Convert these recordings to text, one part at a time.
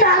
7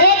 1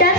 10